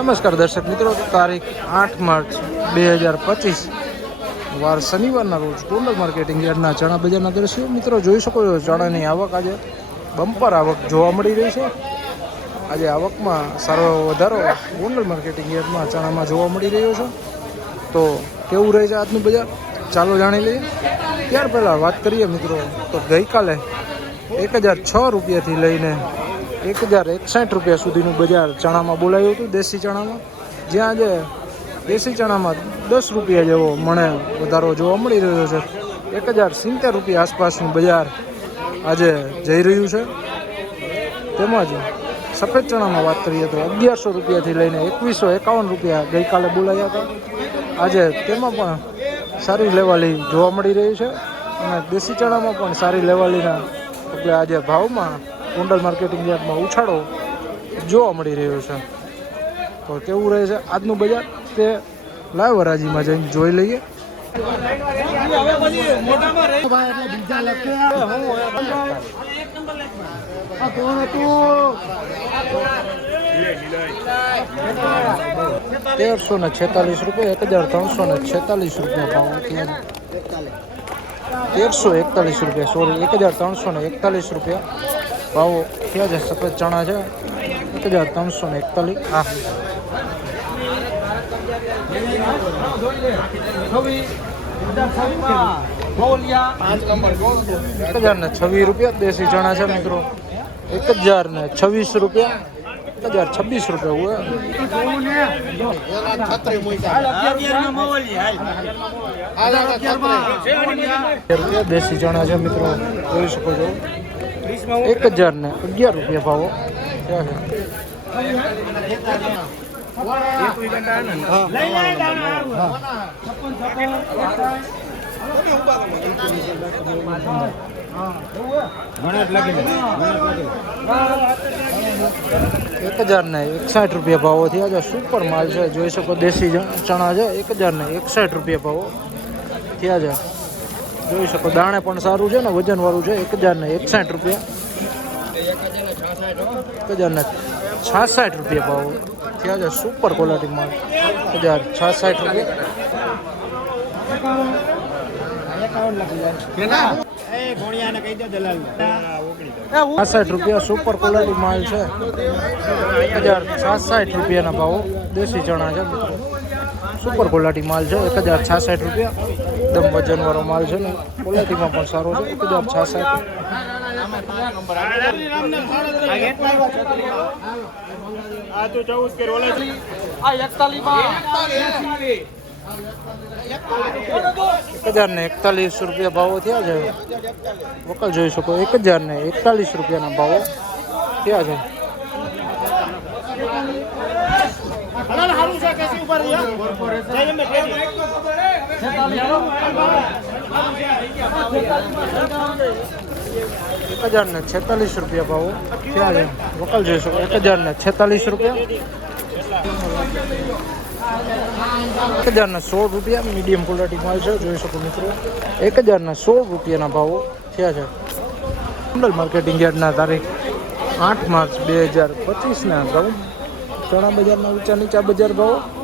નમસ્કાર દર્શક મિત્રો, તારીખ આઠ માર્ચ બે હજાર પચીસ, વાર શનિવારના રોજ ટોન્ડલ માર્કેટિંગ યાર્ડના ચણા બજારના દ્રશ્યો. મિત્રો, જોઈ શકો છો, ચણાની આવક આજે બમ્પર આવક જોવા મળી રહી છે. આજે આવકમાં સારો વધારો ગોંડલ માર્કેટિંગ યાર્ડમાં ચણામાં જોવા મળી રહ્યો છે. તો કેવું રહે છે આજનું બજાર? ચાલો જાણી લઈએ. ત્યાર પહેલાં વાત કરીએ મિત્રો, તો ગઈકાલે એક હજાર છ રૂપિયાથી લઈને એક હજાર એકસાઠ રૂપિયા સુધીનું બજાર ચણામાં બોલાયું હતું, દેશી ચણામાં. જ્યાં આજે દેશી ચણામાં દસ રૂપિયા જેવો મને વધારો જોવા મળી રહ્યો છે. એક હજાર સિત્તેર રૂપિયા આસપાસનું બજાર આજે જઈ રહ્યું છે. તેમજ સફેદ ચણામાં વાત કરીએ તો અગિયારસો રૂપિયાથી લઈને એકવીસો એકાવન રૂપિયા ગઈકાલે બોલાયા હતા. આજે તેમાં પણ સારી લેવાલી જોવા મળી રહી છે અને દેશી ચણામાં પણ સારી લેવાલીના એટલે આજે ભાવમાં કુંડલ માર્કેટિંગ યાર્ડમાં ઉછાળો જોવા મળી રહ્યો છે. તો કેવું રહે છે આજનું બજાર? તે લાઈવ હરાજીમાં જઈને જોઈ લઈએ. તેરસો ને છેતાલીસ રૂપિયા, એક હજાર ત્રણસો ને છેતાલીસ રૂપિયા ભાવ તેરસો એકતાલીસ રૂપિયા, સોરી, એક હજાર ત્રણસો ને એકતાલીસ રૂપિયા. ભાવ થયા છે સફેદ ચણા છે. એક હજાર ત્રણસો ને એકતાલીસ. હા એક હજાર ને છવ્વીસ રૂપિયા દેશી ચણા છે મિત્રો. એક હજાર ને છવ્વીસ રૂપિયા એક હજાર છવ્વીસ રૂપિયા હોય. દેશી ચણા છે મિત્રો. જોઈ શકો છો. એક હજાર ને અગિયાર રૂપિયા ભાવો. એક હજાર ને એકસાઠ રૂપિયા ભાવો થયા છે. સુપર માલ છે. જોઈ શકો, દેશી ચણા છે. એક હજાર ને એકસાઠ રૂપિયા ભાવો થયા છે. જોઈ શકો, દાણે પણ સારું છે ને વજન વાળું છે, એક હજાર ને એકસાઠ રૂપિયા. એક હજાર ને છાસઠ રૂપિયા ભાવ. ત્યાં છે સુપર ક્વોલિટી માલ. એક હજાર છાસઠ રૂપિયા. છાસઠ રૂપિયા સુપર ક્વોલિટી માલ છે. એક હજાર છાસઠ રૂપિયાના ભાવો. દેશી ચણા છે. મિત્રો સુપર ક્વોલિટી માલ છે, એક હજાર છાસઠ રૂપિયા. એકદમ વજનવાળો માલ છે. ને ક્વોલિટીમાં પણ સારો છે, એક હજાર છાસઠ. એક હજાર ને એકતાલીસ રૂપિયા ભાવો થયા છે. વકલ જોઈ શકો, એક હજાર ને એકતાલીસ રૂપિયાના ભાવો થયા છે. એક હજાર ને છેતાલીસ રૂપિયા ભાવો. થયા છે? વકલ જોઈ શકો એક હજાર ને છેતાલીસ રૂપિયા. એક હજારના સોળ રૂપિયા. મીડિયમ ક્વોલિટી માલ છે જોઈ શકો મિત્રો. એક હજારના સોળ રૂપિયાના ભાવો થયા છે. મંડલ માર્કેટિંગ યાર્ડના તારીખ આઠ માર્ચ બે હજાર પચીસના ભાવ ચણા બજારના ઊંચા નીચા બજાર ભાવો.